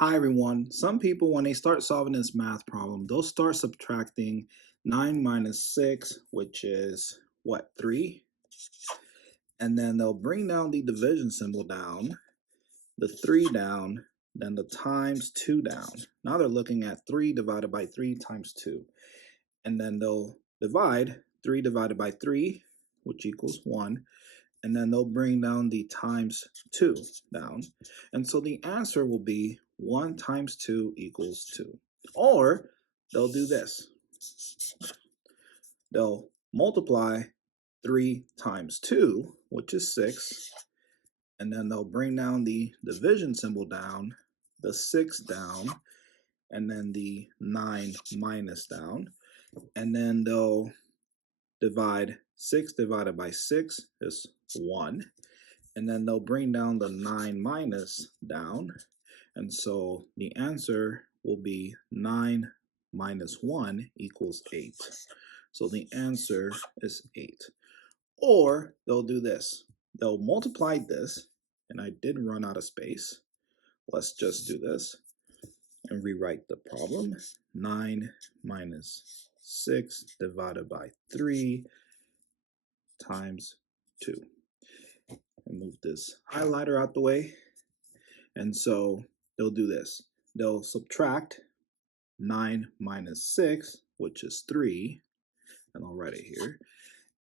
Hi everyone. Some people, when they start solving this math problem, they'll start subtracting 9 minus 6, which is what, 3? And then they'll bring down the division symbol down, the 3 down, then the times 2 down. Now they're looking at 3 divided by 3 times 2. And then they'll divide 3 divided by 3, which equals 1. And then they'll bring down the times 2 down. And so the answer will be 1 times 2 equals 2. Or they'll do this. They'll multiply 3 times 2, which is 6. And then they'll bring down the division symbol down, the 6 down, and then the 9 minus down. And then they'll divide 6 divided by 6 is 1. And then they'll bring down the 9 minus down. And so the answer will be 9 minus 1 equals 8. So the answer is 8. Or they'll do this. They'll multiply this, and I did run out of space. Let's just do this and rewrite the problem. 9 minus 6 divided by 3 times 2. And move this highlighter out the way. And so they'll do this. They'll subtract 9 minus 6, which is 3. And I'll write it here.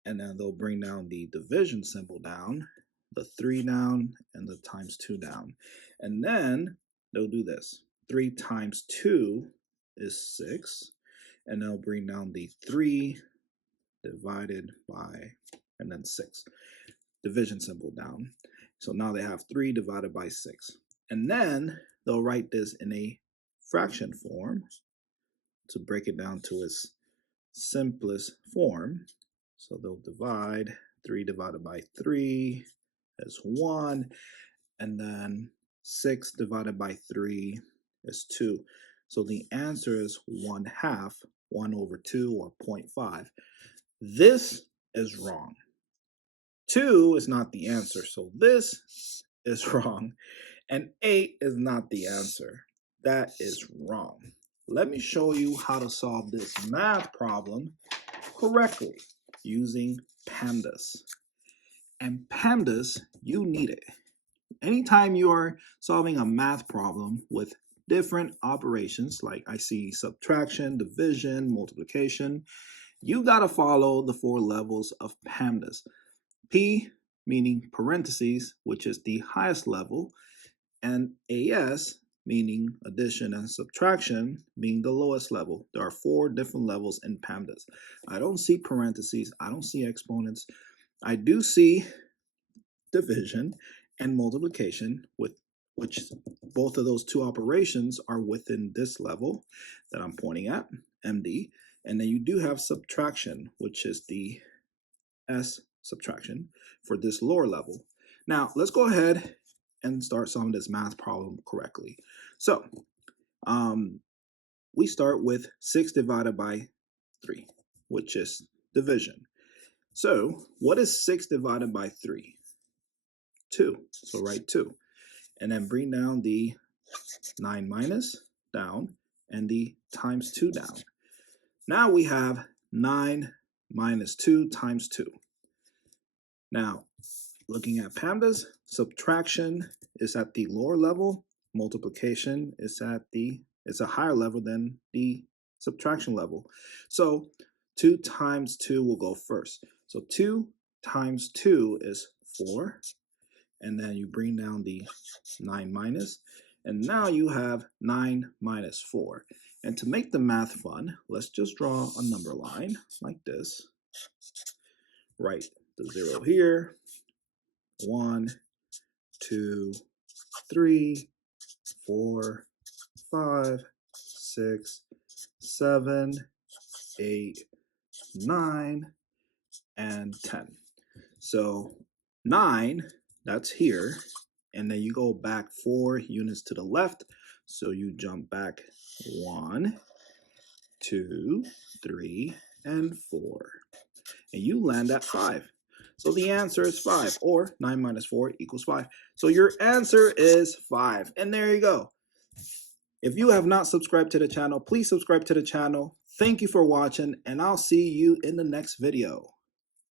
And then they'll bring down the division symbol down, the 3 down, and the times 2 down. And then they'll do this. 3 times 2 is 6. And they'll bring down the 3 divided by, and then 6. Division symbol down. So now they have 3 divided by 6. And then they'll write this in a fraction form to break it down to its simplest form. So they'll divide 3 divided by 3 is 1. And then 6 divided by 3 is 2. So the answer is 1/2, 1 over 2, or 0.5. This is wrong. 2 is not the answer, so this is wrong. And 8 is not the answer. That is wrong. Let me show you how to solve this math problem correctly using PEMDAS. And PEMDAS, you need it. Anytime you are solving a math problem with different operations, like I see subtraction, division, multiplication, you got to follow the 4 levels of PEMDAS. P meaning parentheses, which is the highest level, and AS meaning addition and subtraction being the lowest level. There are 4 different levels in PEMDAS. I don't see parentheses, I don't see exponents. I do see division and multiplication, which both of those 2 operations are within this level that I'm pointing at, MD. And then you do have subtraction, which is the S subtraction for this lower level. Now, let's go ahead and start solving this math problem correctly. So, we start with 6 divided by 3, which is division. So, what is 6 divided by 3? 2. So, write 2. And then bring down the 9 minus down and the times 2 down. Now we have 9 minus 2 times 2. Now, looking at PEMDAS, subtraction is at the lower level, multiplication is at it's a higher level than the subtraction level. So 2 times 2 will go first. So 2 times 2 is 4. And then you bring down the 9 minus. And now you have 9 minus 4. And to make the math fun, let's just draw a number line like this. Write the 0 here. 1, 2, 3, 4, 5, 6, 7, 8, 9, and 10. So 9, that's here. And then you go back 4 units to the left. So you jump back 1, 2, 3, and 4. And you land at 5. So the answer is 5, or 9 minus 4 equals 5. So your answer is 5. And there you go. If you have not subscribed to the channel, please subscribe to the channel. Thank you for watching, and I'll see you in the next video.